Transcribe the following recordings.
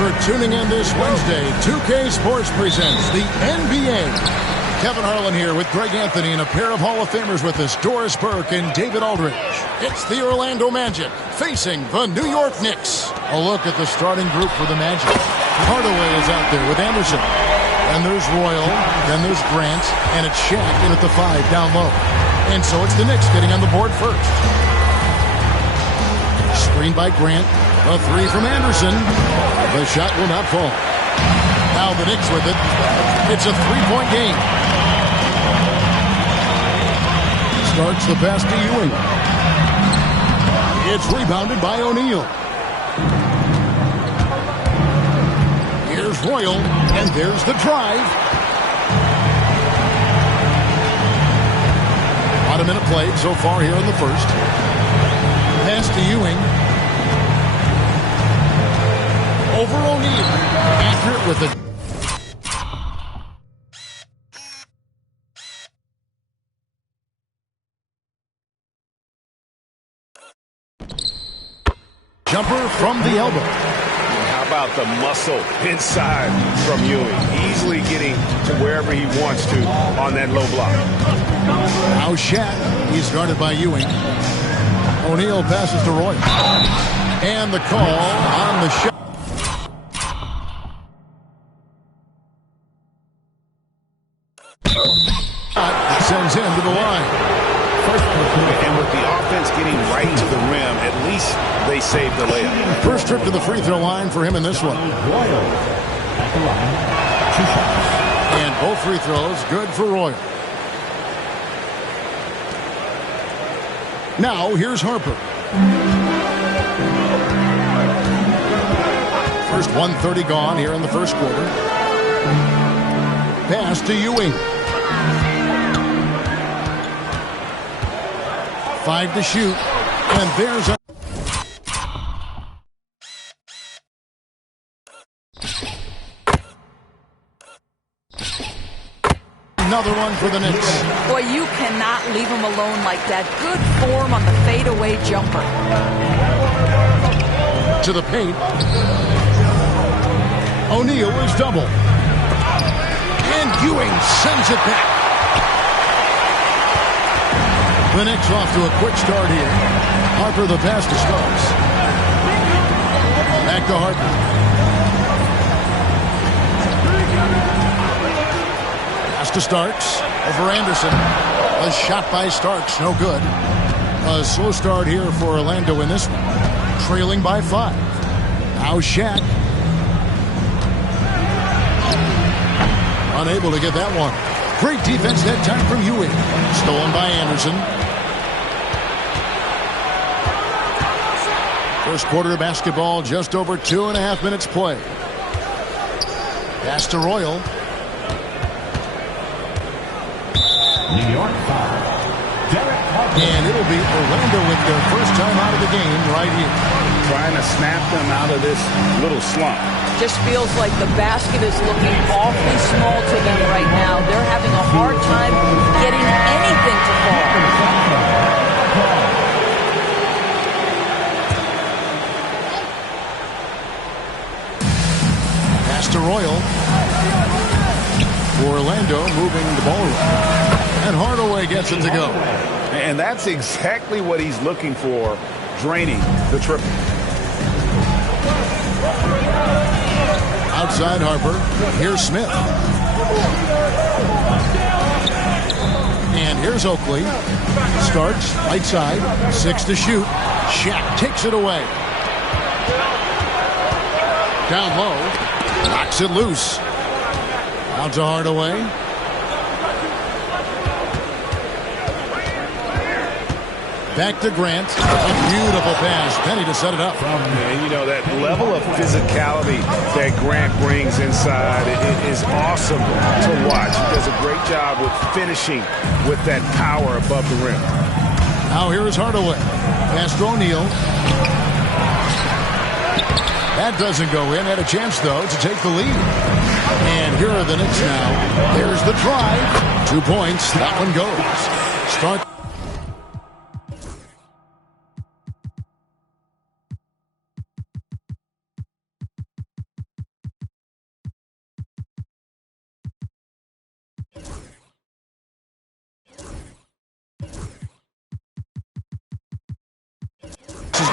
for tuning in this Wednesday. 2K Sports presents the NBA. Kevin Harlan here with Greg Anthony and a pair of Hall of Famers with us, Doris Burke and David Aldridge. It's the Orlando Magic facing the New York Knicks. A look at the starting group for the Magic. Hardaway is out there with Anderson. And there's Royal, then there's Grant, and it's Shaq in at the 5 down low. And so it's the Knicks getting on the board first. Screen by Grant. A 3 from Anderson. The shot will not fall. Now the Knicks with it. It's a 3-point game. Starts the pass to Ewing. It's rebounded by O'Neal. Here's Royal, and there's the drive. About a minute played so far here in the first. Pass to Ewing. Over O'Neal. Accurate with it. Jumper from the elbow. How about the muscle inside from Ewing? Easily getting to wherever he wants to on that low block. Now Shaq. He's guarded by Ewing. O'Neal passes to Roy. And the call on the shot. Sends him to the line. And with the offense getting right to the rim, at least they saved the layup. First trip to the free throw line for him in this one. And both free throws good for Royal. Now here's Harper. First 1:30 gone here in the first quarter. Pass to Ewing. 5 to shoot. And there's a... Another one for the Knicks. Boy, you cannot leave him alone like that. Good form on the fadeaway jumper. To the paint. O'Neal is double. And Ewing sends it back. The Knicks off to a quick start here. Harper the pass to Starks. Back to Harper. Pass to Starks. Over Anderson. A shot by Starks. No good. A slow start here for Orlando in this one. Trailing by 5. Now Shaq. Unable to get that one. Great defense that time from Ewing. Stolen by Anderson. First quarter of basketball, just over 2.5 minutes play. Pass to Royal. New York foul. And it'll be Orlando with their first time out of the game right here. Trying to snap them out of this little slump. Just feels like the basket is looking awfully small to them right now. They're having a hard time getting anything to fall. Pass to Royal. Orlando moving the ball around. And Hardaway gets it to go. And that's exactly what he's looking for, draining the triple. Outside Harper. Here's Smith. And here's Oakley. Starts right side. 6 to shoot. Shaq takes it away. Down low. Knocks it loose. Out to Hardaway. Back to Grant. A beautiful pass. Penny to set it up. And you know, that level of physicality that Grant brings inside is awesome to watch. He does a great job with finishing with that power above the rim. Now here is Hardaway. Pass to O'Neal. That doesn't go in. Had a chance, though, to take the lead. And here are the Knicks now. There's the drive. 2 points. That one goes. Start.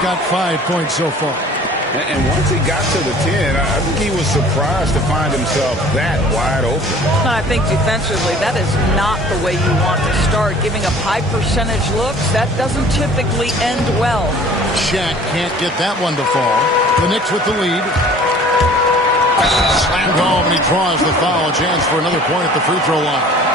got 5 points so far. And once he got to the 10, I think he was surprised to find himself that wide open. I think defensively, that is not the way you want to start. Giving up high percentage looks, that doesn't typically end well. Shaq can't get that one to fall. The Knicks with the lead. Slammed home, and he draws the foul. A chance for another point at the free throw line.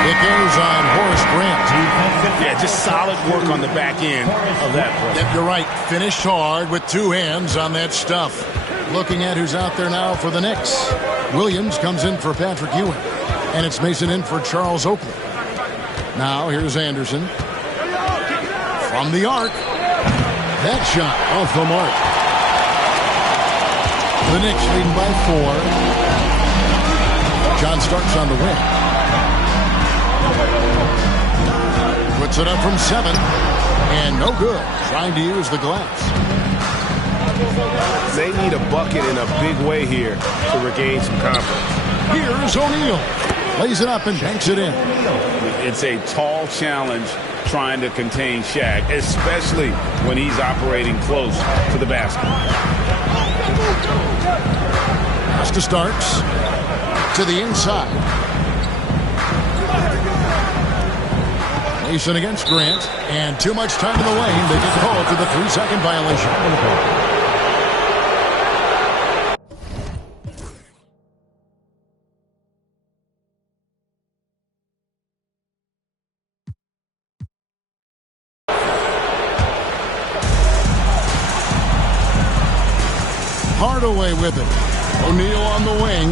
It goes on Horace Grant. Yeah, just solid work on the back end of that play. Yep, you're right. Finished hard with two hands on that stuff. Looking at who's out there now for the Knicks. Williams comes in for Patrick Ewing. And it's Mason in for Charles Oakley. Now here's Anderson. From the arc. That shot off the mark. The Knicks leading by 4. John Starks on the wing. Puts it up from 7. And no good. Trying to use the glass. They need a bucket in a big way here to regain some confidence. Here's O'Neal. Lays it up and banks it in. It's a tall challenge trying to contain Shaq, especially when he's operating close to the basket. Pass to Starks. To the inside. Mason against Grant. And too much time in the lane. They get called for the 3-second violation. Hardaway with it. O'Neal on the wing.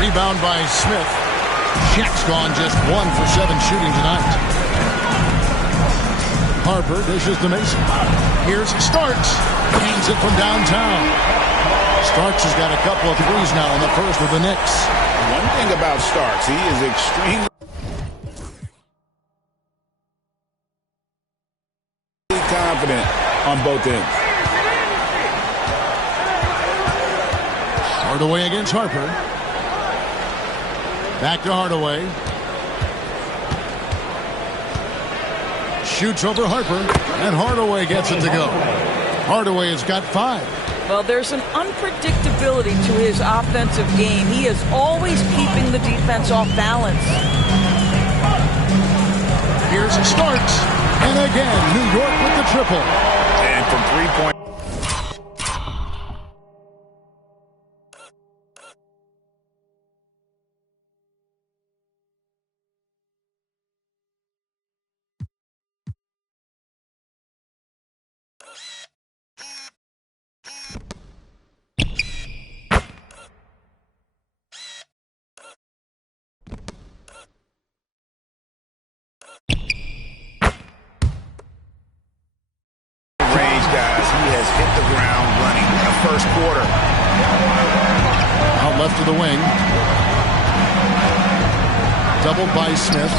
Rebound by Smith. Shaq's gone just 1 for 7 shooting tonight. Harper dishes to Mason. Here's Starks. Hands it from downtown. Starks has got a couple of threes now in the first with the Knicks. One thing about Starks, he is extremely confident on both ends. Hardaway against Harper. Back to Hardaway. Shoots over Harper, and Hardaway gets it to go. Hardaway has got 5. Well, there's an unpredictability to his offensive game. He is always keeping the defense off balance. Here's Starks. And again, New York with the triple. And from 3-point. First quarter. Out left to the wing. Doubled by Smith.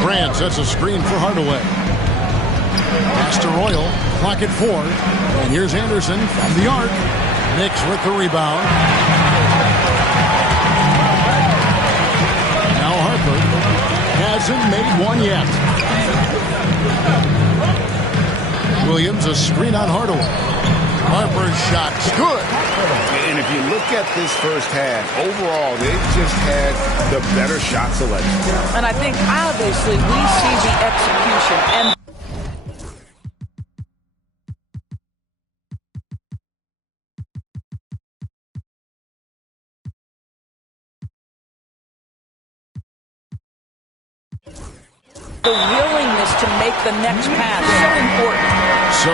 Grant sets a screen for Hardaway. Pass to Royal. Clock at 4. And here's Anderson from the arc. Knicks with the rebound. Now Harper hasn't made one yet. Williams, a screen on Hardaway. Harper's shot's good. And if you look at this first half, overall, they've just had the better shot selection. And I think, obviously, we see the execution. And the willingness to make the next pass, so important. So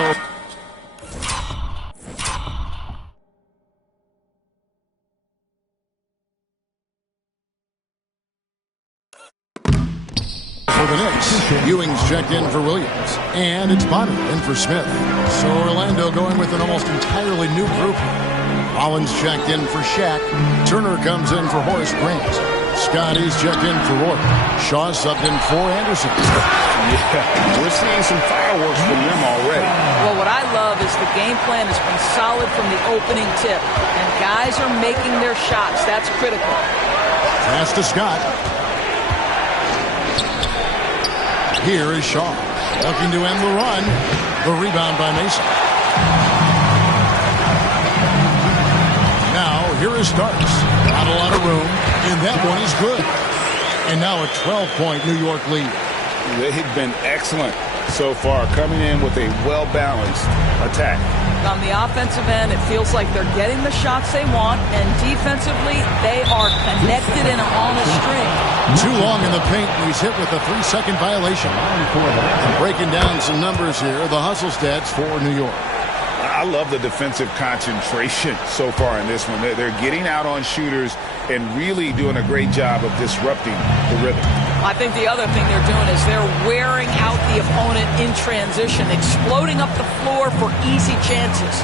for the Knicks, Ewing's checked in for Williams, and it's Bonner in for Smith. So Orlando going with an almost entirely new group. Collins checked in for Shaq. Turner comes in for Horace Grant. Scotty's checked in for Rourke. Shaw subbed in for Anderson. Yeah, we're seeing some fireworks from them already. Well, what I love is the game plan has been solid from the opening tip. And guys are making their shots. That's critical. Pass to Scott. Here is Shaw. Looking to end the run. The rebound by Mason. Now, here is Starks. Not a lot of room. And that one is good. And now a 12-point New York lead. They've been excellent so far, coming in with a well-balanced attack. On the offensive end, it feels like they're getting the shots they want, and defensively, they are connected and on a string. Too long in the paint, and he's hit with a 3-second violation. And breaking down some numbers here, the hustle stats for New York. I love the defensive concentration so far in this one. They're getting out on shooters and really doing a great job of disrupting the rhythm. I think the other thing they're doing is they're wearing out the opponent in transition, exploding up the floor for easy chances.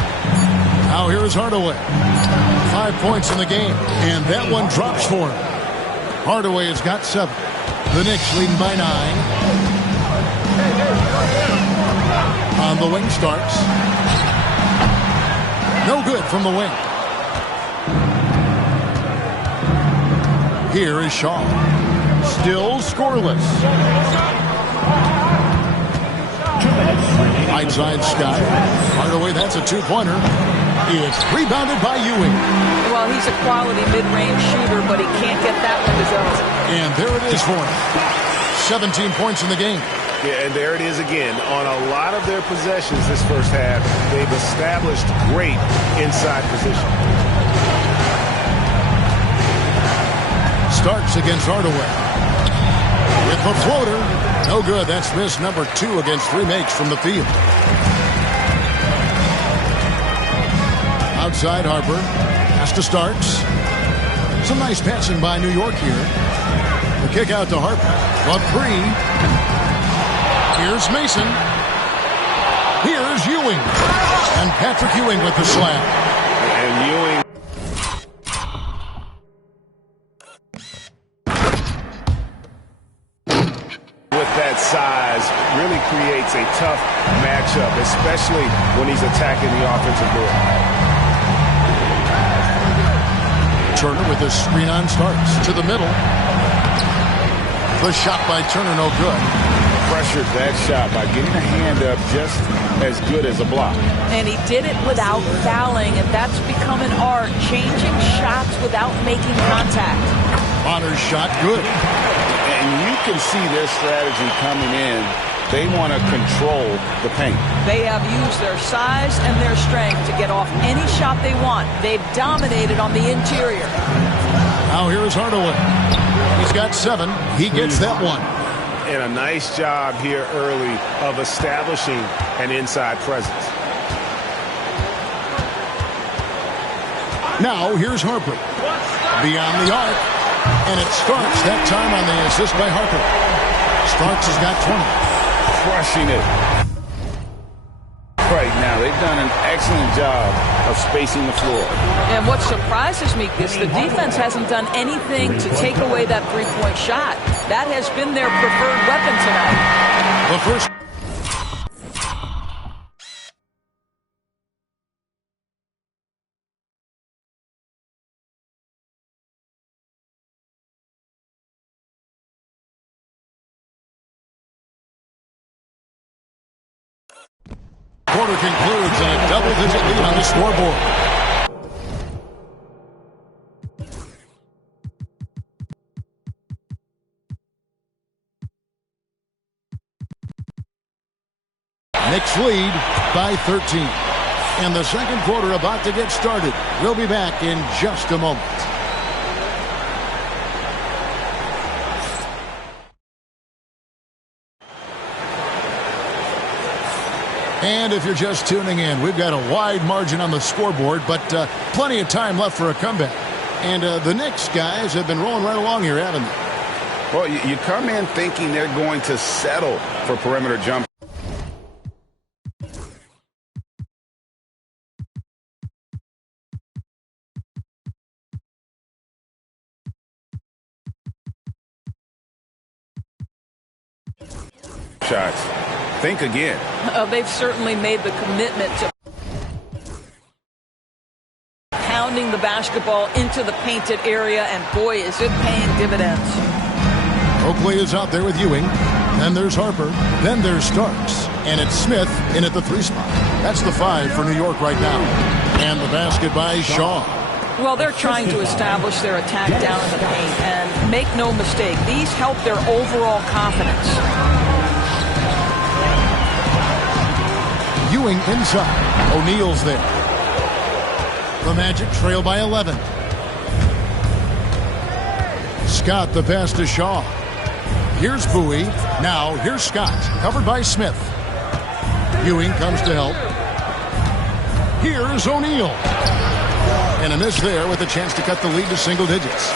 Now here is Hardaway. 5 points in the game, and that one drops for him. Hardaway has got 7. The Knicks leading by 9. On the wing starts. No good from the wing. Here is Shaw. Still scoreless. Right side Scott. Hardaway, that's a two-pointer. It's rebounded by Ewing. Well, he's a quality mid-range shooter, but he can't get that one to go. And there it is for him. 17 points in the game. Yeah, and there it is again. On a lot of their possessions this first half, they've established great inside position. Starks against Hardaway. With the floater. No good. That's miss number 2 against 3 makes from the field. Outside Harper. Pass to Starks. Some nice passing by New York here. The kick out to Harper. Love 3. Here's Mason. Here's Ewing. And Patrick Ewing with the slam. And Ewing. With that size, really creates a tough matchup, especially when he's attacking the offensive board. Turner with a screen on Starks. To the middle. The shot by Turner, no good. Pressured that shot by getting a hand up just as good as a block. And he did it without fouling, and that's become an art, changing shots without making contact. Bonner's shot, good. And you can see their strategy coming in. They want to control the paint. They have used their size and their strength to get off any shot they want. They've dominated on the interior. Now here is Hardaway. He's got 7. He gets that one. And a nice job here early of establishing an inside presence. Now here's Harper. Beyond the arc. And it starts that time on the assist by Harper. Starks has got 20. Crushing it. Right now, they've done an excellent job of spacing the floor. And what surprises me is the defense hasn't done anything to take away that three-point shot. That has been their preferred weapon tonight. The first. Quarter concludes and a double-digit lead on the scoreboard. Knicks lead by 13. And the second quarter about to get started. We'll be back in just a moment. And if you're just tuning in, we've got a wide margin on the scoreboard, but plenty of time left for a comeback. And the Knicks guys have been rolling right along here, haven't they? Well, you come in thinking they're going to settle for perimeter jump. shots. Think again. They've certainly made the commitment to pounding the basketball into the painted area, and boy, is it paying dividends. Oakley is out there with Ewing. Then there's Harper. Then there's Starks. And it's Smith in at the 3 spot. That's the 5 for New York right now. And the basket by Shaw. Well, they're trying to establish their attack down in the paint, and make no mistake, these help their overall confidence. Ewing inside. O'Neal's there. The Magic trail by 11. Scott the pass to Shaw. Here's Bowie. Now here's Scott. Covered by Smith. Ewing comes to help. Here's O'Neal. And a miss there with a chance to cut the lead to single digits.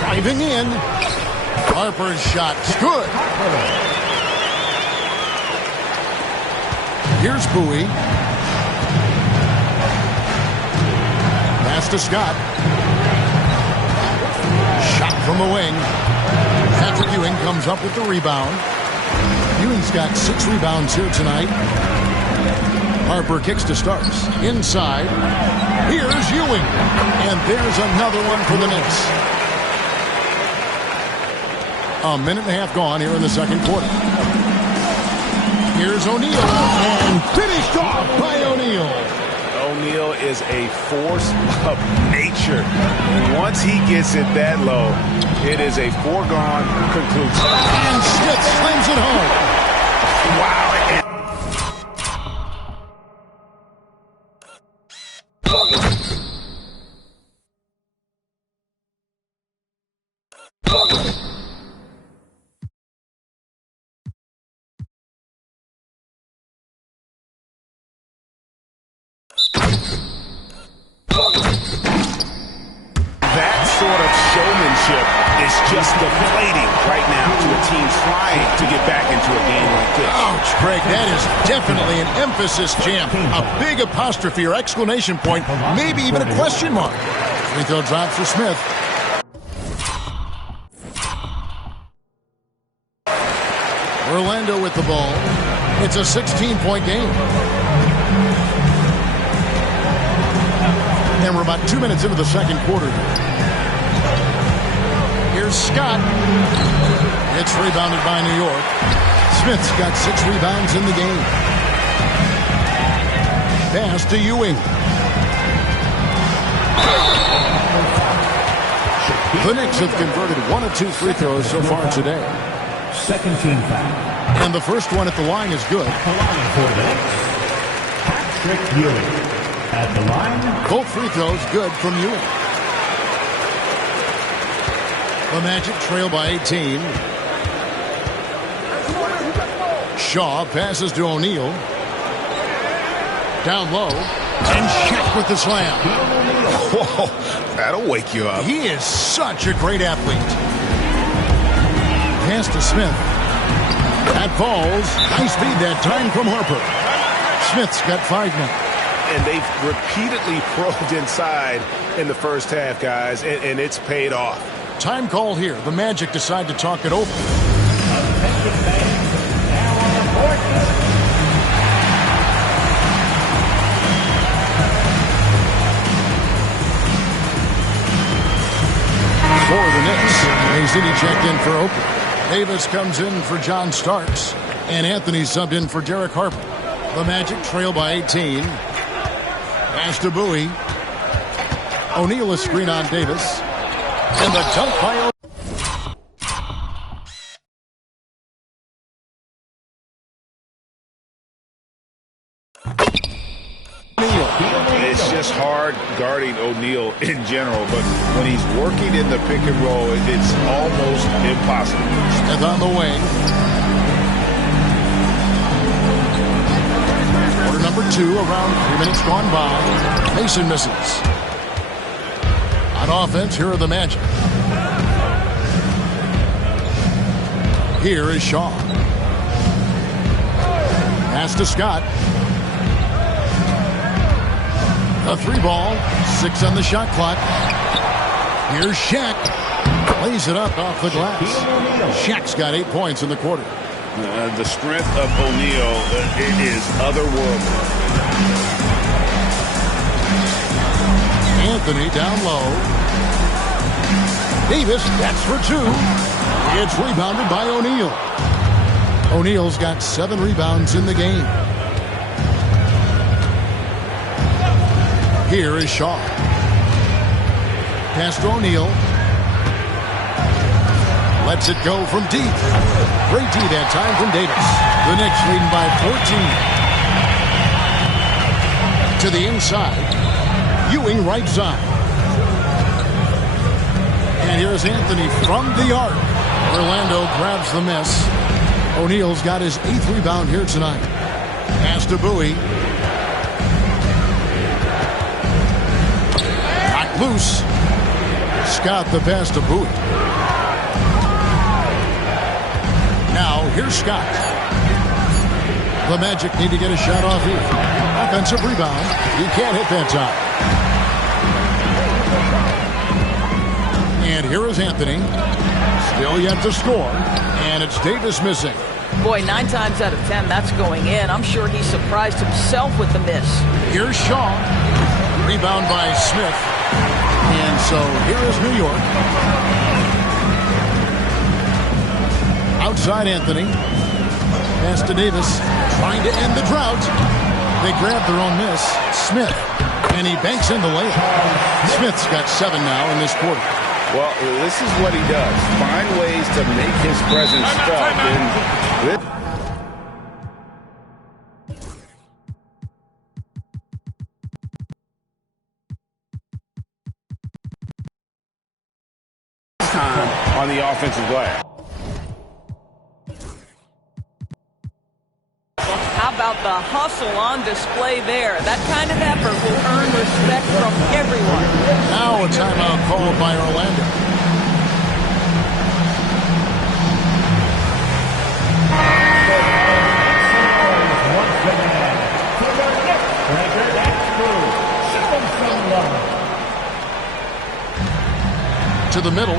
Driving in. Harper's shot's good. Here's Bowie. Pass to Scott. Shot from the wing. Patrick Ewing comes up with the rebound. Ewing's got 6 rebounds here tonight. Harper kicks to Starks. Inside. Here's Ewing. And there's another one for the Knicks. A minute and a half gone here in the second quarter. Here's O'Neal. And finished off by O'Neal. O'Neal is a force of nature. Once he gets it that low, it is a foregone conclusion. And Smith slams it home. Wow. That sort of showmanship is just deflating right now to a team trying to get back into a game like this. Ouch, Craig, that is definitely an emphasis jam. A big apostrophe or exclamation point, maybe even a question mark. Free throw drop for Smith. Orlando with the ball. It's a 16-point game. And we're about 2 minutes into the second quarter. Here's Scott. It's rebounded by New York. Smith's got 6 rebounds in the game. Pass to Ewing. The Knicks have converted 1 of 2 free throws so far today. Second team foul. And the first one at the line is good. At the line for the Knicks, Patrick Ewing. At the line. Both free throws good from Ewing. The Magic trail by 18. Shaw passes to O'Neal. Down low. And Shaq with the slam. Whoa, that'll wake you up. He is such a great athlete. Pass to Smith. That falls. High speed that time from Harper. Smith's got 5 now. And they've repeatedly probed inside in the first half, guys, and it's paid off. Time call here. The Magic decide to talk it over. For the Knicks, Mazzini checked in for Oakley. Davis comes in for John Starks. And Anthony subbed in for Derek Harper. The Magic trail by 18. Pass to Bowie. O'Neal a screen on Davis. And the dunk by O'Neal. It's just hard guarding O'Neal in general, but when he's working in the pick and roll, it's almost impossible. Smith on the wing. Quarter number 2, around 3 minutes gone by. Mason misses. On offense, here are the Magic. Here is Shaw. Pass to Scott. A 3 ball. 6 on the shot clock. Here's Shaq. Lays it up off the glass. Shaq's got 8 points in the quarter. The strength of O'Neal it is otherworldly. Anthony down low. Davis, that's for 2. It's rebounded by O'Neal. O'Neal's got 7 rebounds in the game. Here is Shaw. Pass to O'Neal. Lets it go from deep. Great D that time from Davis. The Knicks leading by 14. To the inside. Ewing right side. And here's Anthony from the arc. Orlando grabs the miss. O'Neal's got his 8th rebound here tonight. Pass to Bowie. Knocked loose. Scott the pass to Bowie. Now here's Scott. The Magic need to get a shot off here. Offensive rebound. He can't hit that time. And here is Anthony. Still yet to score. And it's Davis missing. Boy, 9 times out of 10, that's going in. I'm sure he surprised himself with the miss. Here's Shaw. Rebound by Smith. And so here is New York. Outside Anthony. Pass to Davis. Trying to end the drought. They grab their own miss. Smith. And he banks in the layup. Smith's got 7 now in this quarter. Well, this is what he does. Find ways to make his presence felt. Time on the offensive glass. How about the hustle on display there? That kind of effort will earn respect from everyone. Now a timeout called by Orlando. To the middle.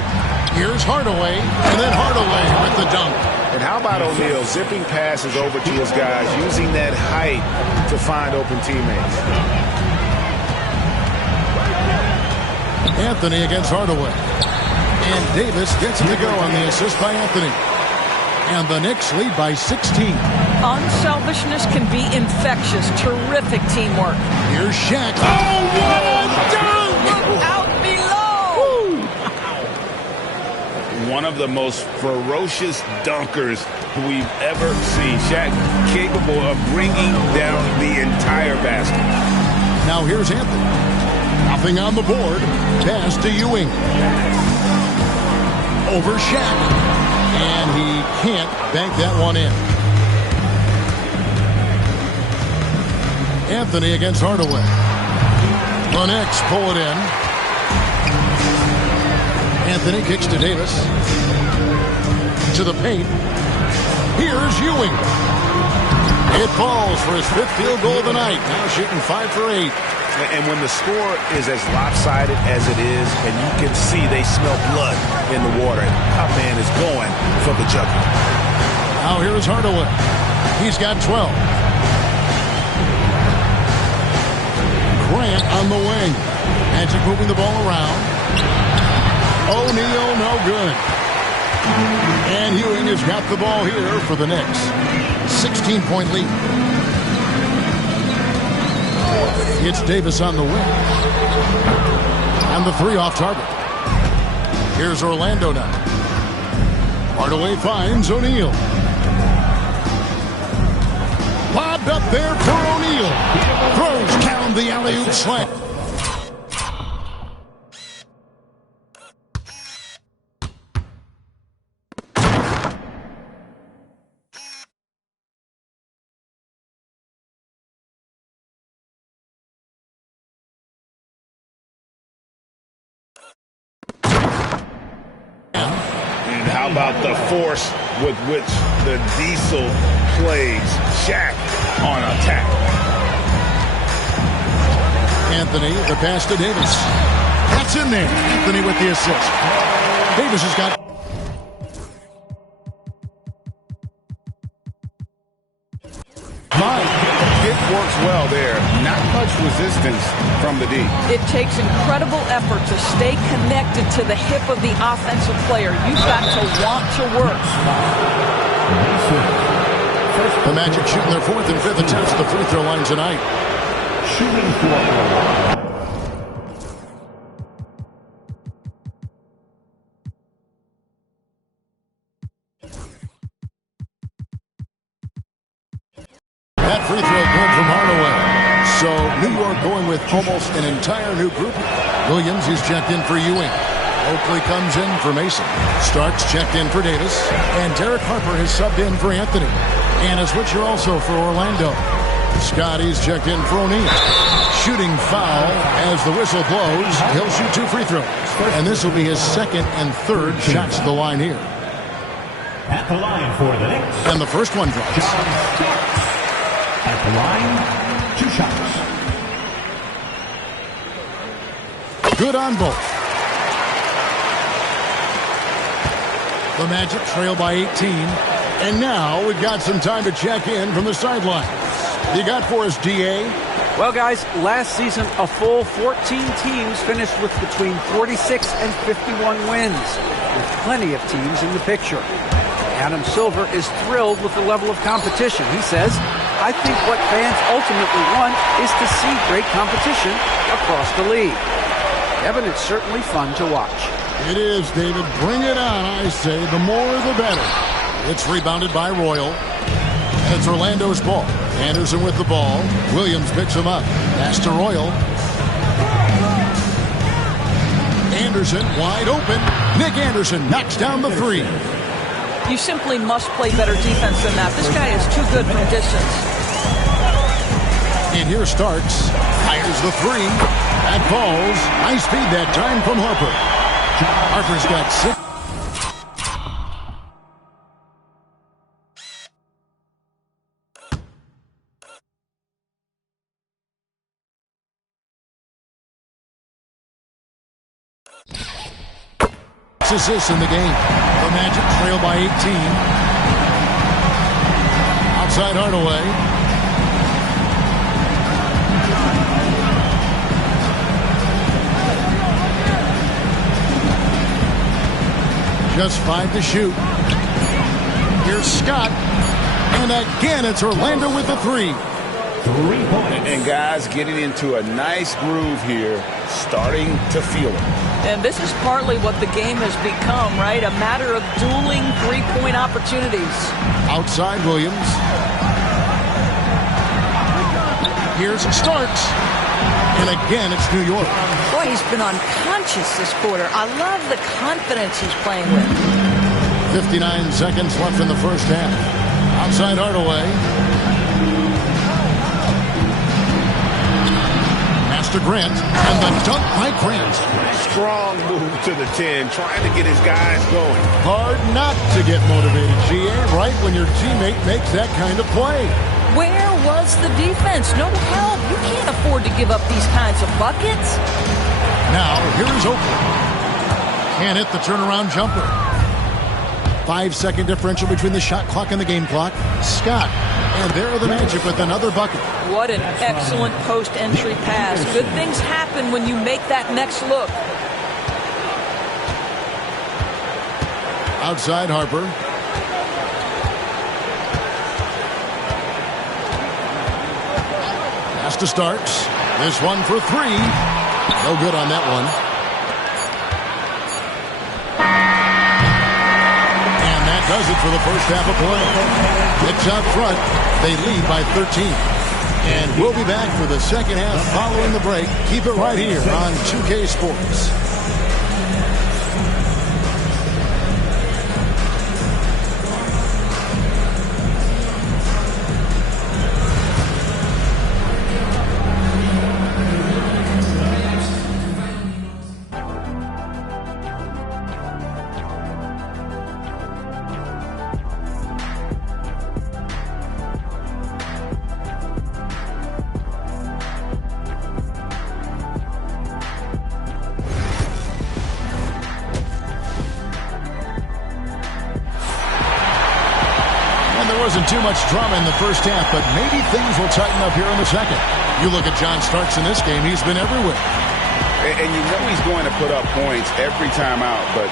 Here's Hardaway, and then Hardaway with the dunk. And how about O'Neal zipping passes over to his guys, using that height to find open teammates. Anthony against Hardaway. And Davis gets it to go on the assist by Anthony. And the Knicks lead by 16. Unselfishness can be infectious. Terrific teamwork. Here's Shaq. Oh, what a dunk! Look out below! One of the most ferocious dunkers we've ever seen. Shaq capable of bringing down the entire basket. Now here's Anthony. Nothing on the board. Pass to Ewing. Over Shaq. And he can't bank that one in. Anthony against Hardaway. The Knicks pull it in. Anthony kicks to Davis. To the paint. Here's Ewing. It falls for his 5th field goal of the night. Now shooting 5 for 8. And when the score is as lopsided as it is, and you can see they smell blood in the water, our man is going for the jugular. Now here is Hardaway. He's got 12. Grant on the wing. Magic moving the ball around. O'Neal, no good. And Ewing has got the ball here for the Knicks. 16-point lead. It's Davis on the wing. And the 3 off target. Here's Orlando now. Hardaway finds O'Neal. Lobbed up there for O'Neal. Throws down the alley-oop slam. How about the force with which the Diesel plays Shaq on attack? Anthony, the pass to Davis. That's in there. Anthony with the assist. Davis has got... It works well there. Not much resistance from the D. It takes incredible effort to stay connected to the hip of the offensive player. You've got to want to work. The Magic shooting their fourth and fifth attempts at the free throw line tonight. Shooting for That free throw good from Hardaway. So New York going with almost an entire new group. Williams, he's checked in for Ewing. Oakley comes in for Mason. Starks checked in for Davis. And Derek Harper has subbed in for Anthony. And a switcher also for Orlando. Scotty's checked in for O'Neal. Shooting foul as the whistle blows. He'll shoot 2 free throws. And this will be his second and third shots at the line here. at the line for the Knicks. And the first one drops. At the line, 2 shots. Good on both. The Magic trail by 18. And now we've got some time to check in from the sidelines. You got for us, D.A.? Well, guys, last season, a full 14 teams finished with between 46 and 51 wins, with plenty of teams in the picture. Adam Silver is thrilled with the level of competition. He says, I think what fans ultimately want is to see great competition across the league. Evan, it's certainly fun to watch. It is, David. Bring it on, I say. The more, the better. It's rebounded by Royal. And it's Orlando's ball. Anderson with the ball. Williams picks him up. Pass to Royal. Anderson wide open. Nick Anderson knocks down the 3. You simply must play better defense than that. This guy is too good from distance. And here Starks. Fires the 3. That falls. High speed that time from Harper. Harper's got 6. Assists in the game. The Magic trail by 18. Outside Hardaway. Just 5 to shoot. Here's Scott. And again, it's Orlando with the 3. 3 points. And guys getting into a nice groove here, starting to feel it. And this is partly what the game has become, right? A matter of dueling three-point opportunities. Outside Williams. Here's Starks. And again, it's New York. Boy, he's been unconscious this quarter. I love the confidence he's playing with. 59 seconds left in the first half. Outside Hardaway. Pass to Grant. And the dunk by Grant. Strong move to the 10, trying to get his guys going. Hard not to get motivated, GA, right when your teammate makes that kind of play. Where was the defense? No help. You can't afford to give up these kinds of buckets. Now, here is Oakley. Can't hit the turnaround jumper. 5-second differential between the shot clock and the game clock. Scott. And there are the Magic with another bucket. What an excellent post-entry pass. Good things happen when you make that next look. Outside Harper. Pass to Starks. This one for 3. No good on that one. And that does it for the first half of play. Knicks out front. They lead by 13. And we'll be back for the second half following the break. Keep it right here on 2K Sports. there wasn't too much drama in the first half, but maybe things will tighten up here in the second. You look at John Starks in this game, he's been everywhere. And you know he's going to put up points every time out, but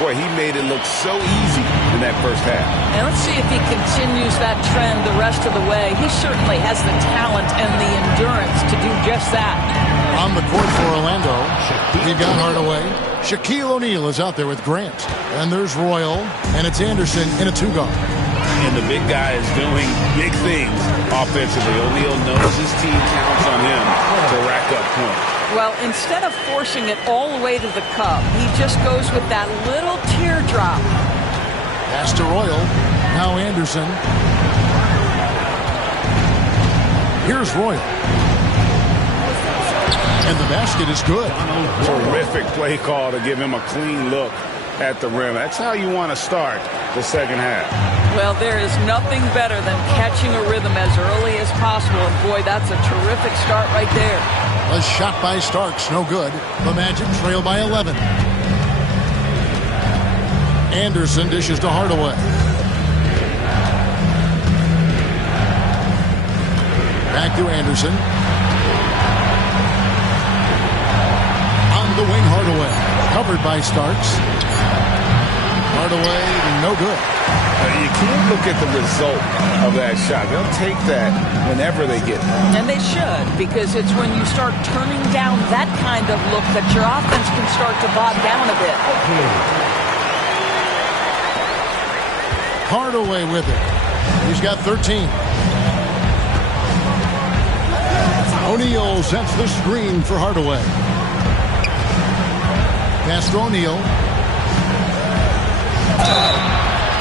boy, he made it look so easy in that first half. And let's see if he continues that trend the rest of the way. He certainly has the talent and the endurance to do just that. On the court for Orlando, he got Hardaway. Shaquille O'Neal is out there with Grant. And there's Royal, and it's Anderson in a two-guard. And the big guy is doing big things offensively. O'Neal knows his team counts on him to rack up points. Well, instead of forcing it all the way to the cup, he just goes with that little teardrop. Pass to Royal. Now Anderson. Here's Royal. And the basket is good. Terrific play call to give him a clean look at the rim. That's how you want to start the second half. Well, there is nothing better than catching a rhythm as early as possible. And boy, that's a terrific start right there. A shot by Starks, no good. The Magic trail by 11. Anderson dishes to Hardaway. Back to Anderson. On the wing, Hardaway. Covered by Starks. Hardaway, no good. You can't look at the result of that shot. They'll take that whenever they get it. And they should, because it's when you start turning down that kind of look that your offense can start to bog down a bit. Hardaway with it. He's got 13. O'Neal sets the screen for Hardaway. Pass to O'Neal.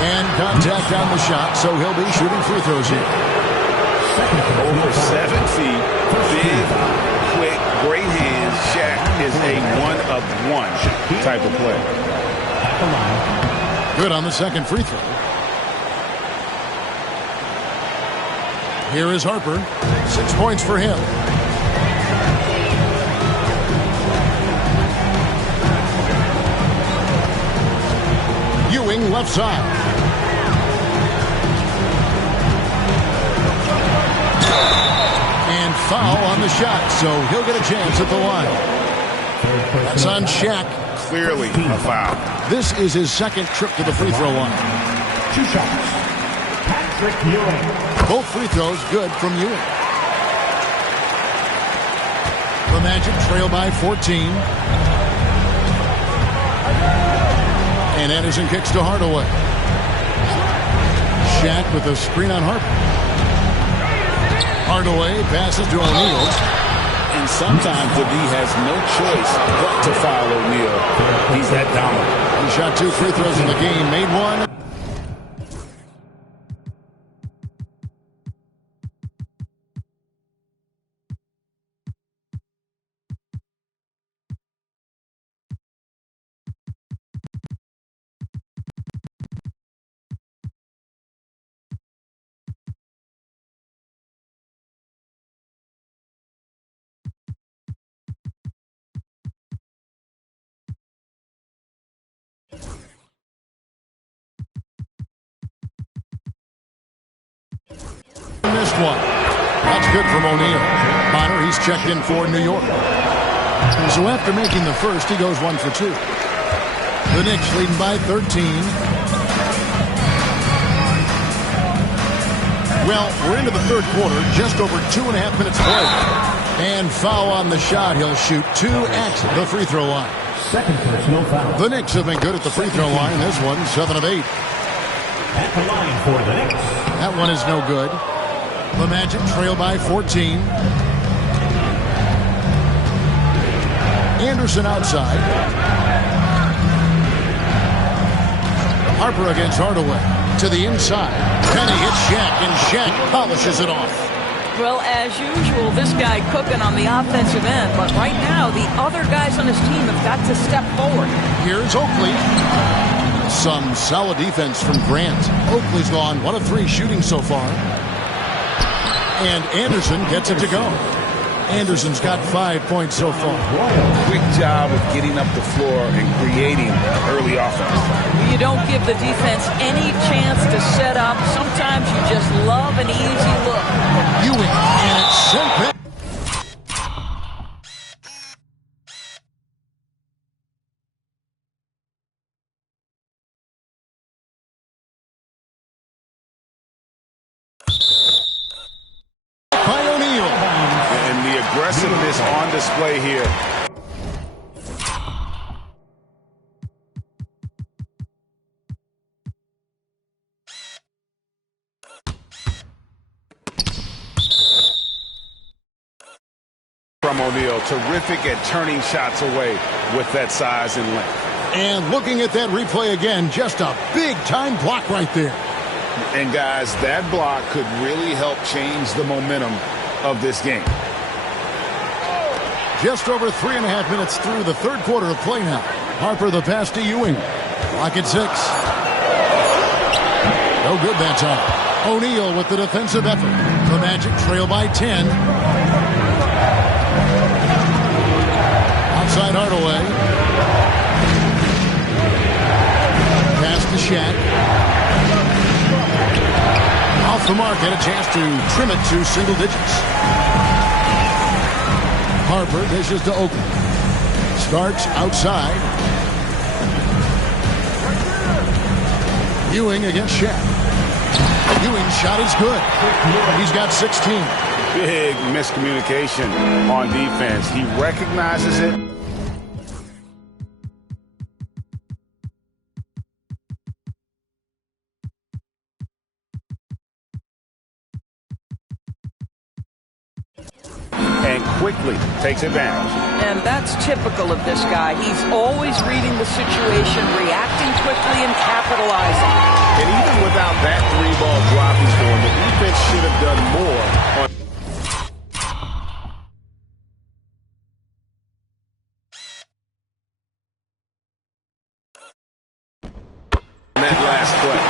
And contact on the shot, so he'll be shooting free throws here. Over 7 feet, big, quick, great hands. Shaq is a one-of-one type of play. Good on the second free throw. Here is Harper. 6 points for him. Ewing left side. And foul on the shot, so he'll get a chance at the line. That's on Shaq. Clearly a foul. This is his second trip to the free throw line. 2 shots. Patrick Ewing. Both free throws good from Ewing. The Magic trail by 14. And Anderson kicks to Hardaway. Shaq with a screen on Harper. Hardaway passes to O'Neal. And sometimes the D has no choice but to foul O'Neal. He's that dominant. He shot 2 free throws in the game, made 1. Missed one. That's good from O'Neal. Bonner, he's checked in for New York. So after making the first, he goes 1 for 2. The Knicks leading by 13. Well, we're into the third quarter, just over 2.5 minutes played. And foul on the shot. He'll shoot 2 at the free throw line. Second personal foul. The Knicks have been good at the free throw line. This one, 7 of 8. At the line for the Knicks. That one is no good. The Magic trail by 14. Anderson outside. Harper against Hardaway. To the inside. Penny hits Shaq, and Shaq polishes it off. Well, as usual, this guy cooking on the offensive end. But right now, the other guys on his team have got to step forward. Here's Oakley. Some solid defense from Grant. Oakley's gone 1 of 3 shooting so far. And Anderson gets it to go. Anderson's got 5 points so far. Quick job of getting up the floor and creating early offense. You don't give the defense any chance to set up. Sometimes you just love an easy look. Ewing, and it's sent back. By O'Neal. And the aggressiveness on display here. From O'Neal, terrific at turning shots away with that size and length. And looking at that replay again, just a big-time block right there. And guys, that block could really help change the momentum of this game. Just over 3.5 minutes through the third quarter of play now. Harper the pass to Ewing. Clock at 6. No good that time. O'Neal with the defensive effort. The Magic trail by 10. Outside Hardaway. Pass to Shaq. Off the mark, and a chance to trim it to single digits. Harper dishes to Oakland. Starts outside. Ewing against Shaq. Ewing's shot is good. He's got 16. Big miscommunication on defense. He recognizes it. And quickly takes advantage. And that's typical of this guy. He's always reading the situation, reacting quickly, and capitalizing. And even without that three-ball dropping for him, the defense should have done more on that last play.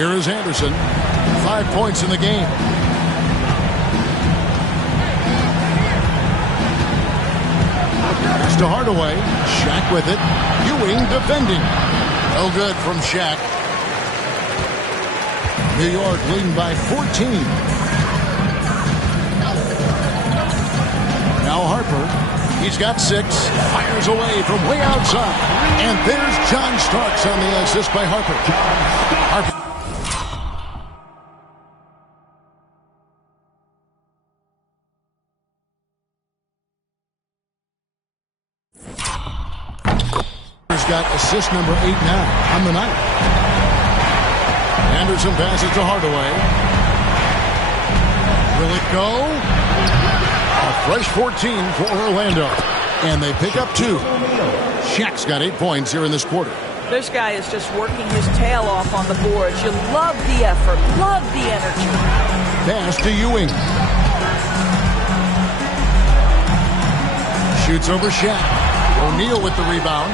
Here is Anderson. 5 points in the game. To Hardaway. Shaq with it. Ewing defending. No good from Shaq. New York leading by 14. Now Harper. He's got 6. Fires away from way outside. And there's John Starks on the assist by Harper. Harper. Got assist number 8 now on the night. Anderson passes to Hardaway. Will it go? A fresh 14 for Orlando. And they pick up 2. Shaq's got 8 points here in this quarter. This guy is just working his tail off on the boards. You love the effort, love the energy. Pass to Ewing. Shoots over Shaq. O'Neal with the rebound.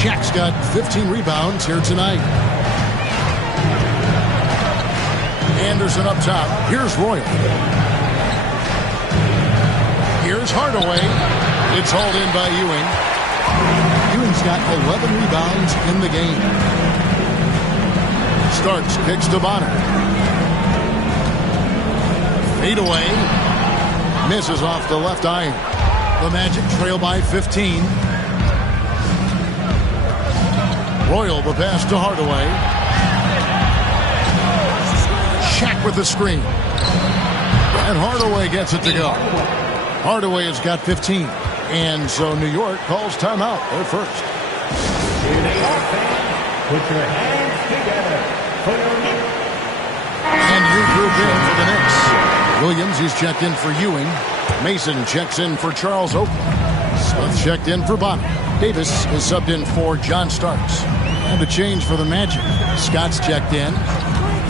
Shaq's got 15 rebounds here tonight. Anderson up top. Here's Royal. Here's Hardaway. It's hauled in by Ewing. Ewing's got 11 rebounds in the game. Starks, kicks to Bonner. Fade away. Misses off the left iron. The Magic trail by 15. Royal the pass to Hardaway. Shaq with the screen. And Hardaway gets it to go. Hardaway has got 15. And so New York calls timeout. They're first. Put your hands together for your Knicks. And regroup in for the Knicks. Williams, he's checked in for Ewing. Mason checks in for Charles Oakley. Smith checked in for Bonner. Davis is subbed in for John Starks. And a change for the Magic. Scott's checked in.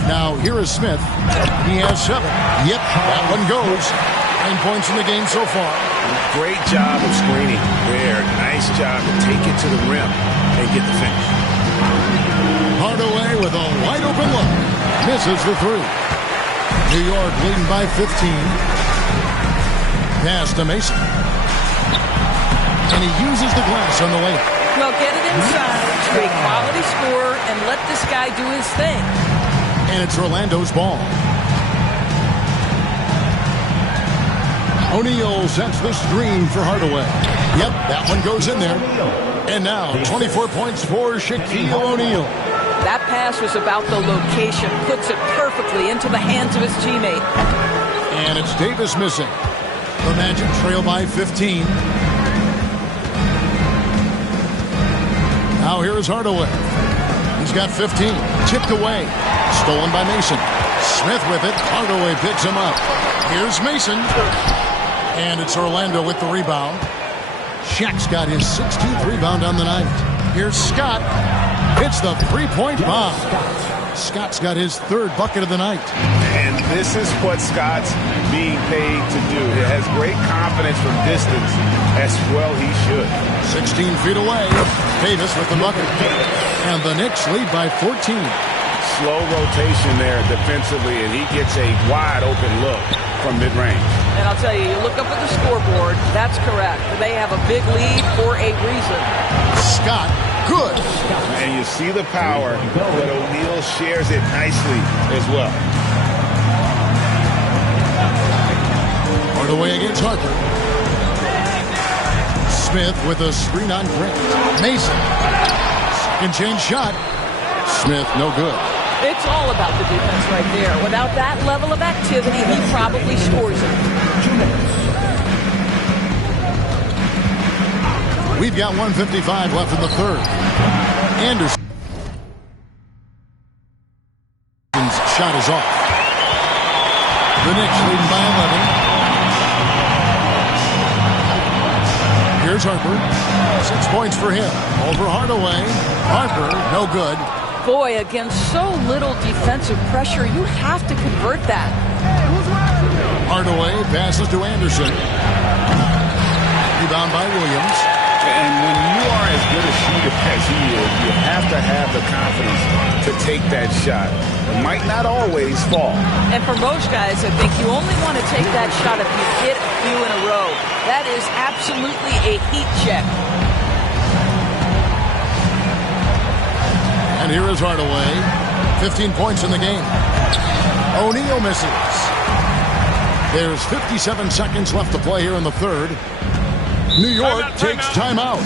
Now here is Smith. He has 7. Yep, that one goes. 9 points in the game so far. Great job of screening there. Nice job to take it to the rim and get the finish. Hardaway with a wide open look. Misses the 3. New York leading by 15. Pass to Mason. And he uses the glass on the layup. Well, get it inside to a quality scorer and and let this guy do his thing. And it's Orlando's ball. O'Neal sets the screen for Hardaway. Yep, that one goes in there. And now, 24 points for Shaquille O'Neal. That pass was about the location. Puts it perfectly into the hands of his teammate. And it's Davis missing. The Magic trail by 15. Now here is Hardaway. He's got 15. Tipped away. Stolen by Mason. Smith with it. Hardaway picks him up. Here's Mason. And it's Orlando with the rebound. Shaq's got his 16th rebound on the night. Here's Scott. Hits the three-point bomb. Scott's got his third bucket of the night. And this is what Scott's being paid to do. He has great confidence from distance, as well he should. 16 feet away. Davis with the bucket. And the Knicks lead by 14. Slow rotation there defensively, and he gets a wide-open look from mid-range. And I'll tell you, you look up at the scoreboard, that's correct. They have a big lead for a reason. Scott, good. And you see the power, but O'Neal shares it nicely as well. Hardaway against Harper. Smith with a screen on Grant. Mason. Second change shot. Smith, no good. It's all about the defense right there. Without that level of activity, he probably scores it. We've got 1:55 left in the third. Anderson's shot is off. The Knicks leading by 11. Here's Harper. 6 points for him. Over Hardaway. Harper, no good. Boy, against so little defensive pressure, you have to convert that. Hardaway passes to Anderson. Rebound by Williams. And when you are as good a shooter as he is, you have to have the confidence to take that shot. It might not always fall. And for most guys, I think you only want to take that shot if you hit a few in a row. That is absolutely a heat check. And here is Hardaway. 15 points in the game. O'Neal misses. There's 57 seconds left to play here in the third. New York takes timeout.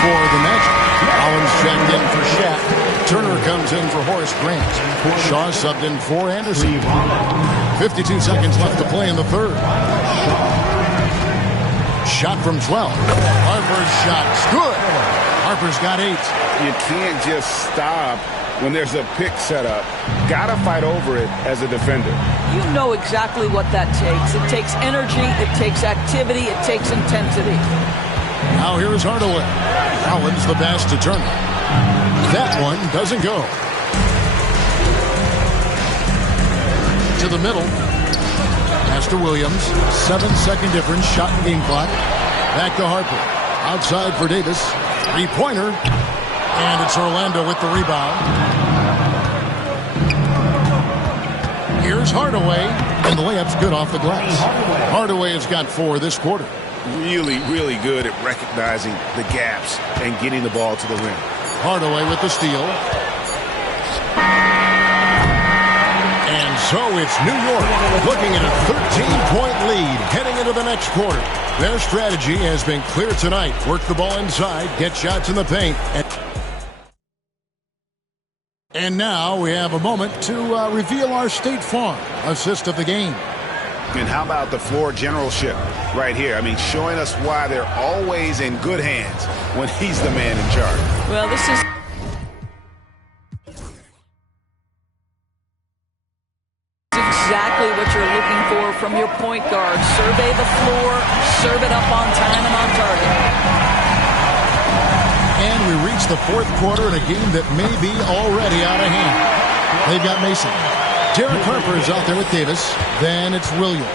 For the Magic, Collins checked in for Shaq. Turner comes in for Horace Grant. Shaw subbed in for Anderson. 52 seconds left to play in the third. Shot from 12. Harper's shot's good. Harper's got 8. You can't just stop when there's a pick set up. Gotta fight over it as a defender. You know exactly what that takes. It takes energy, it takes activity, it takes intensity. Now here is Hardaway. Collins the pass to Turner. That one doesn't go. To the middle. Pass to Williams. 7-second difference. Shot in game clock. Back to Harper. Outside for Davis. Three-pointer. And it's Orlando with the rebound. Here's Hardaway. And the layup's good off the glass. Hardaway has got 4 this quarter. Really, really good at recognizing the gaps and getting the ball to the rim. Hardaway with the steal. And so it's New York looking at a 13-point lead heading into the next quarter. Their strategy has been clear tonight. Work the ball inside, get shots in the paint. And now we have a moment to reveal our State Farm assist of the game. And how about the floor generalship right here? I mean, showing us why they're always in good hands when he's the man in charge. Well, this is exactly what you're looking for from your point guard. Survey the floor, serve it up on time and on target. And we reach the fourth quarter in a game that may be already out of hand. They've got Mason. Derek Harper is out there with Davis. Then it's Williams.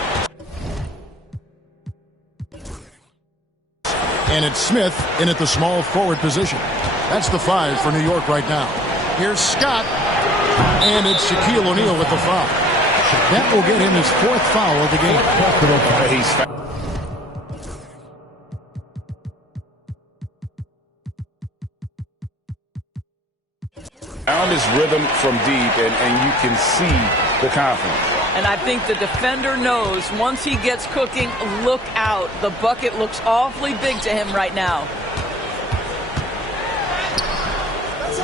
And it's Smith in at the small forward position. That's the 5 for New York right now. Here's Scott. And it's Shaquille O'Neal with the foul. That will get him his 4th foul of the game. Found his rhythm from deep, and you can see the confidence. And I think the defender knows once he gets cooking, look out. The bucket looks awfully big to him right now.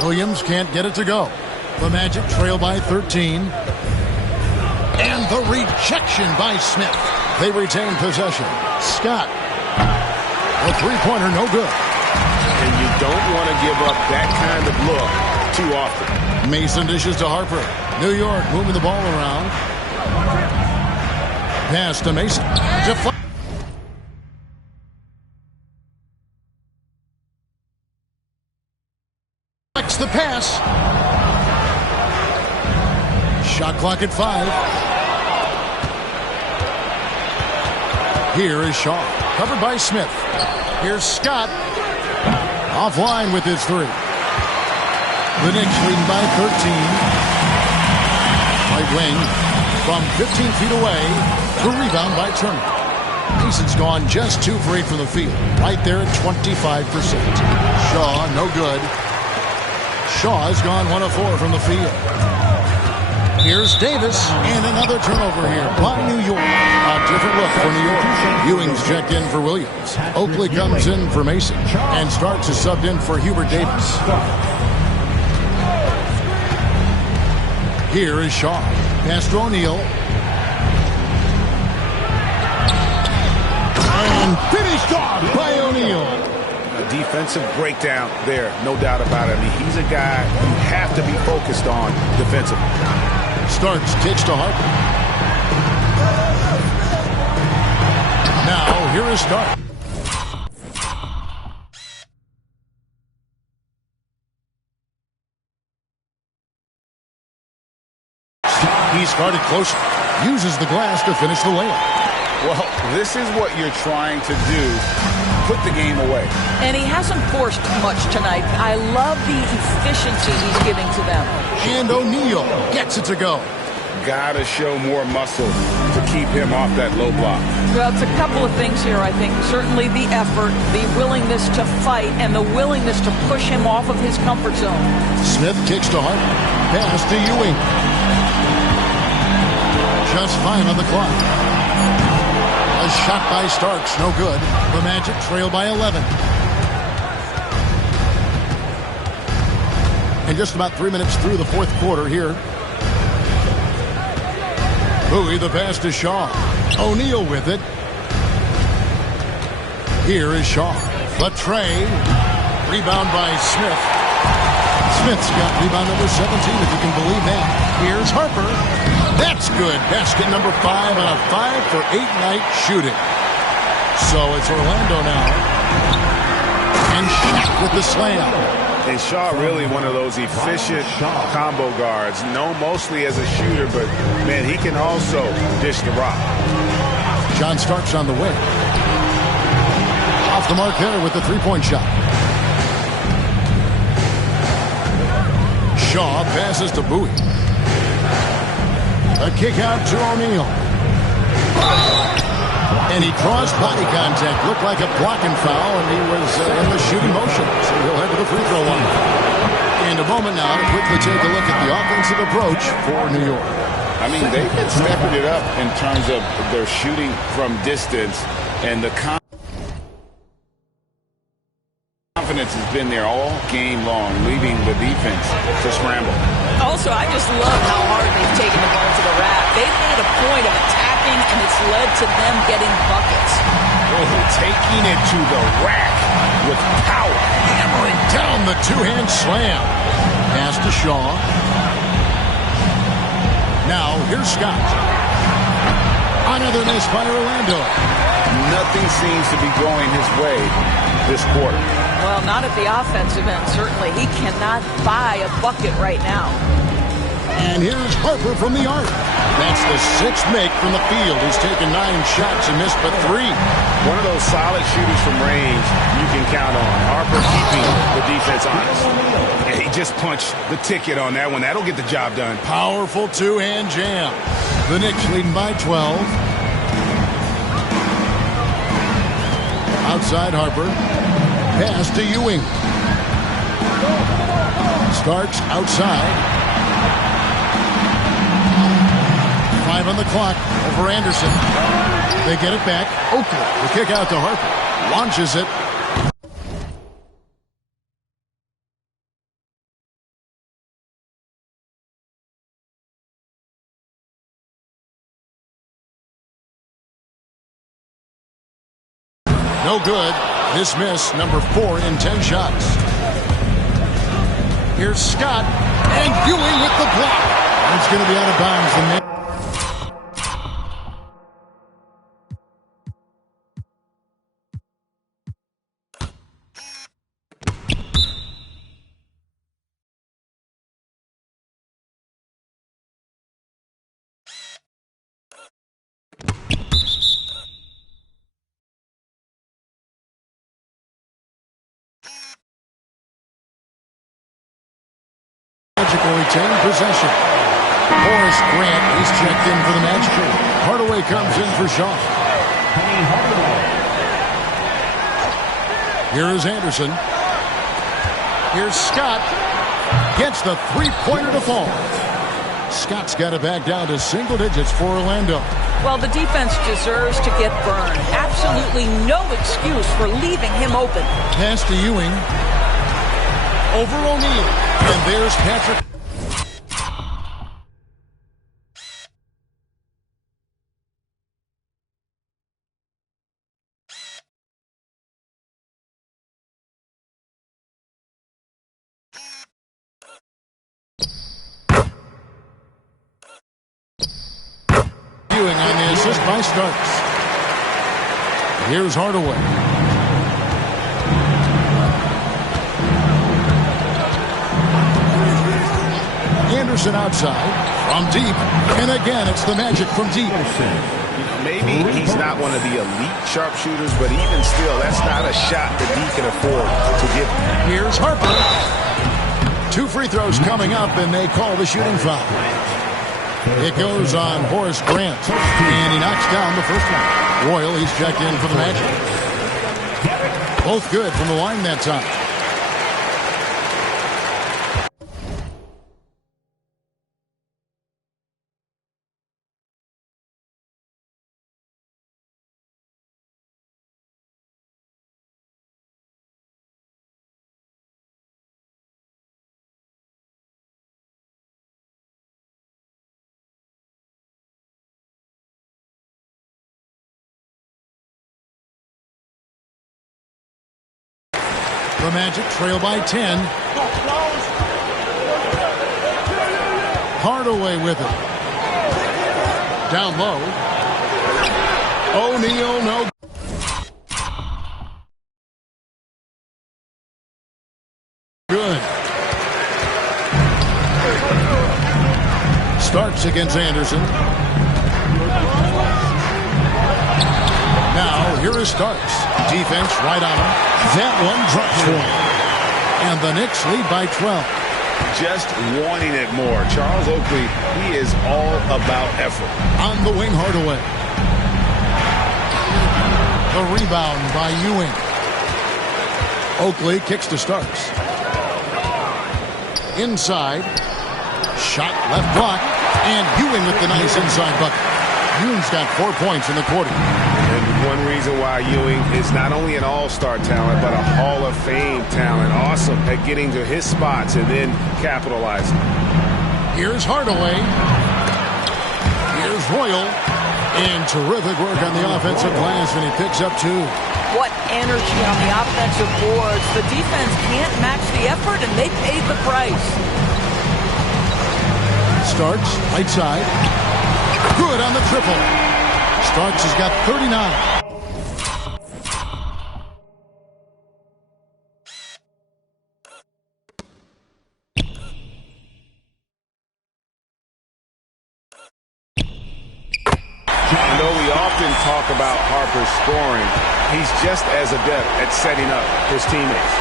Williams can't get it to go. The Magic trail by 13. And the rejection by Smith. They retain possession. Scott. A three-pointer, no good. And you don't want to give up that kind of look too often. Mason dishes to Harper. New York moving the ball around. Pass to Mason. Deflects the pass. Shot clock at 5. Here is Shaw. Covered by Smith. Here's Scott. Offline with his 3. The Knicks leading by 13. Right wing from 15 feet away. The rebound by Turner. Mason's gone just 2 for 8 from the field. Right there at 25%. Shaw, no good. Shaw has gone 1 of 4 from the field. Here's Davis, and another turnover here by New York. A different look for New York. Ewing's checked in for Williams. Oakley comes in for Mason, and Starks is subbed in for Hubert Davis. Here is Shaw. Pass to O'Neal. And finished off by O'Neal. A defensive breakdown there, no doubt about it. I mean, he's a guy you have to be focused on defensively. Starks kicks to Harper. Now, here is Starks. He started closer. Uses the glass to finish the layup. Well, this is what you're trying to do. Put the game away. And he hasn't forced much tonight. I love the efficiency he's giving to them. And O'Neal gets it to go. Gotta show more muscle to keep him off that low block. Well, it's a couple of things here, I think. Certainly the effort, the willingness to fight, and the willingness to push him off of his comfort zone. Smith kicks to Harper. Pass to Ewing. Just 5 on the clock. A shot by Starks, no good. The Magic trail by 11. And just about 3 minutes through the 4th quarter here. Bowie, the pass to Shaw. O'Neal with it. Here is Shaw. The tray. Rebound by Smith. Smith's got rebound number 17, if you can believe that. Here's Harper. That's good. Basket number 5 on a 5 for 8 night shooting. So it's Orlando now. And Shaq with the slam. And Shaw really one of those efficient combo guards. Known mostly as a shooter, but, man, he can also dish the rock. John Starks on the way. Off the mark there with the three-point shot. Shaw passes to Bowie. A kick out to O'Neal. And he draws body contact. Looked like a blocking foul, and he was in the shooting motion. So he'll head to the free throw line. And a moment now to quickly take a look at the offensive approach for New York. I mean, they've been stepping it up in terms of their shooting from distance, and the confidence has been there all game long, leaving the defense to scramble. Also, I just love how hard they've taken the ball to the rack. They've made a point of attacking, and it's led to them getting buckets. Taking it to the rack with power. Hammering down the two-hand slam. Pass to Shaw. Now, here's Scott. Another miss by Orlando. Nothing seems to be going his way this quarter. Well, not at the offensive end, certainly. He cannot buy a bucket right now. And here's Harper from the arc. That's the 6th make from the field. He's taken 9 shots and missed but 3. One of those solid shooters from range you can count on. Harper keeping the defense honest. And he just punched the ticket on that one. That'll get the job done. Powerful two-hand jam. The Knicks leading by 12. Outside Harper. Pass to Ewing. Starks outside. 5 on the clock. Over Anderson. They get it back. Oakley. The kick out to Harper. Launches it. No good. Dismiss, number 4 in 10 shots. Here's Scott, and Ewing with the block. It's going to be out of bounds. Magic will retain possession. Horace Grant is checked in for the Magic. Hardaway comes in for Shaw. Here is Anderson. Here's Scott. Gets the three-pointer to fall. Scott's got it back down to single digits for Orlando. Well, the defense deserves to get burned. Absolutely no excuse for leaving him open. Pass to Ewing. Over O'Neal. And there's Patrick. Ewing on the assist by Starks. Here's Hardaway. Anderson outside from deep, and again it's the Magic from deep. Maybe he's not one of the elite sharpshooters, but even still, that's not a shot that he can afford to give. Here's Harper. 2 free throws coming up, and they call the shooting foul. It goes on Horace Grant, and he knocks down the first one. Royal, he's checked in for the Magic. Both good from the line that time. The Magic trail by 10. Hardaway with it. Down low. O'Neal, no. Good. Starks against Anderson. Now, here is Starks. Defense right on him. That one drops for him. And the Knicks lead by 12. Just wanting it more. Charles Oakley, he is all about effort. On the wing, Hardaway. The rebound by Ewing. Oakley kicks to Starks. Inside. Shot left block. And Ewing with the nice inside bucket. Ewing's got 4 points in the quarter. And one reason why Ewing is not only an all-star talent, but a Hall of Fame talent. Awesome at getting to his spots and then capitalizing. Here's Hardaway. Here's Royal. And terrific work on the offensive glass, and he picks up 2. What energy on the offensive boards. The defense can't match the effort, and they paid the price. Starks, right side. Good on the triple. Starks has got 39. You know, we often talk about Harper's scoring. He's just as adept at setting up his teammates.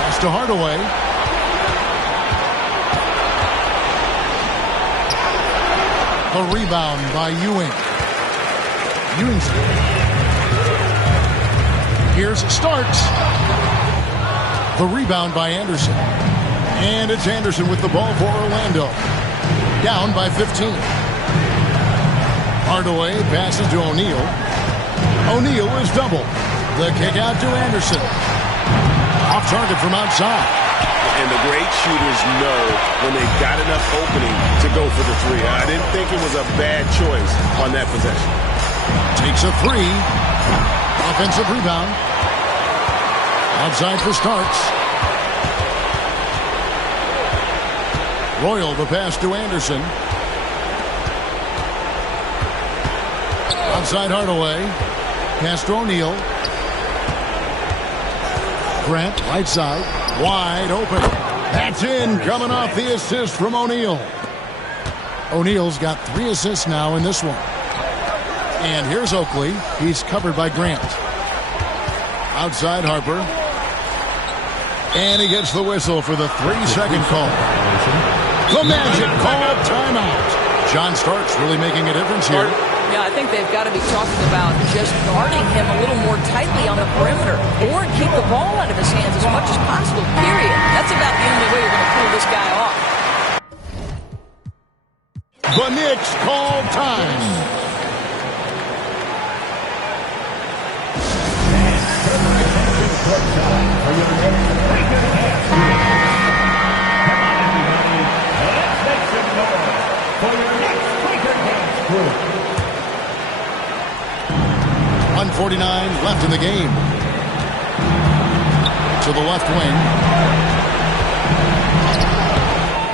Pass to Hardaway. The rebound by Ewing. Ewing's. Here's Starks. The rebound by Anderson. And it's Anderson with the ball for Orlando. Down by 15. Hardaway passes to O'Neal. O'Neal is doubled. The kick out to Anderson. Off target from outside. And the great shooters know when they've got enough opening to go for the three. I didn't think it was a bad choice on that possession. Takes a three. Offensive rebound. Outside for Starks. Royal the pass to Anderson. Outside Hardaway. Pass to O'Neal. Grant, right side. Wide open. That's in. Coming off the assist from O'Neal. O'Neal's got 3 assists now in this one. And here's Oakley. He's covered by Grant. Outside Harper. And he gets the whistle for the 3-second call. The Magic call timeout. John Starks really making a difference here. Yeah, I think they've got to be talking about just guarding him a little more tightly on the perimeter or keep the ball out of his hands as much as possible, period. That's about the only way you're going to pull this guy off. The Knicks call time. For your next Quaker Dance group. 1:49 left in the game. To the left wing.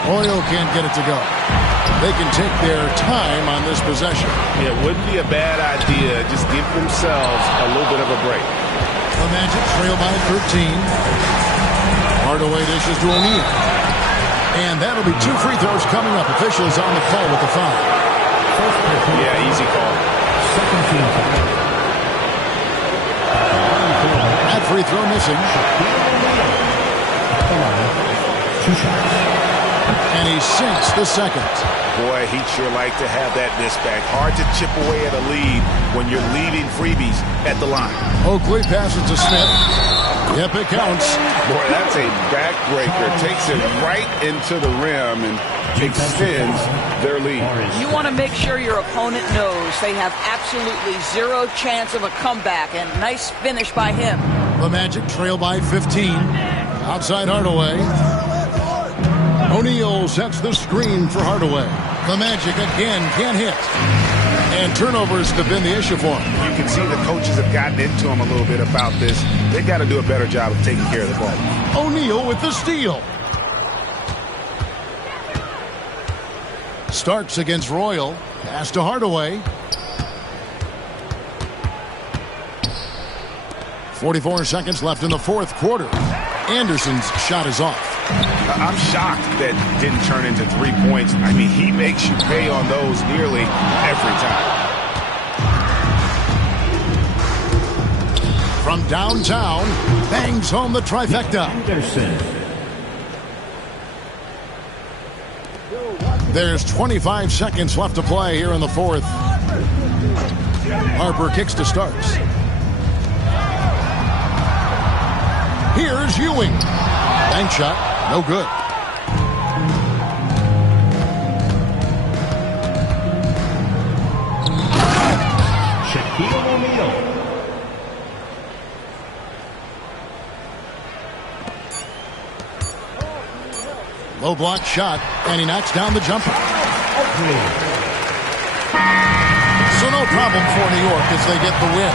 Royal can't get it to go. They can take their time on this possession. Yeah, it wouldn't be a bad idea. Just give themselves a little bit of a break. The Magic trail by 13. Hardaway dishes to O'Neal. And that'll be 2 free throws coming up. Officials on the call with the foul. Yeah, easy call. Second team foul. That free throw missing. 2 shots. And he sinks the second. Boy, he'd sure like to have that misback. Hard to chip away at a lead when you're leaving freebies at the line. Oakley passes to Smith. Yep, it counts. Boy, that's a backbreaker. Takes it right into the rim and extends their lead. You want to make sure your opponent knows they have absolutely 0 chance of a comeback, and nice finish by him. The Magic trail by 15. Outside Hardaway. O'Neal sets the screen for Hardaway. The Magic again can't hit. And turnovers have been the issue for him. You can see the coaches have gotten into him a little bit about this. They've got to do a better job of taking care of the ball. O'Neal with the steal. Starks against Royal. Pass to Hardaway. 44 seconds left in the fourth quarter. Anderson's shot is off. I'm shocked that didn't turn into 3 points. I mean, he makes you pay on those nearly every time. From downtown, bangs home the trifecta. Anderson. There's 25 seconds left to play here in the fourth. Harper kicks to Starks. Here's Ewing. Bank shot, no good. Shaquille O'Neal. Low block shot, and he knocks down the jumper. So no problem for New York as they get the win.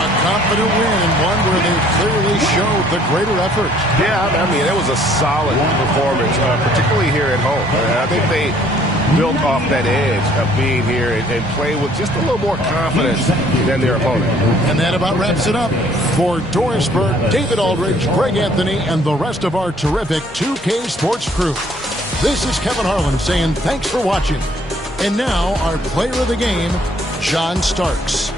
A confident win and one where they clearly showed the greater effort. Yeah, I mean, it was a solid performance, particularly here at home. I think they built off that edge of being here and play with just a little more confidence than their opponent. And that about wraps it up. For Doris Burke, David Aldridge, Greg Anthony, and the rest of our terrific 2K Sports crew, this is Kevin Harlan saying thanks for watching. And now our player of the game, John Starks.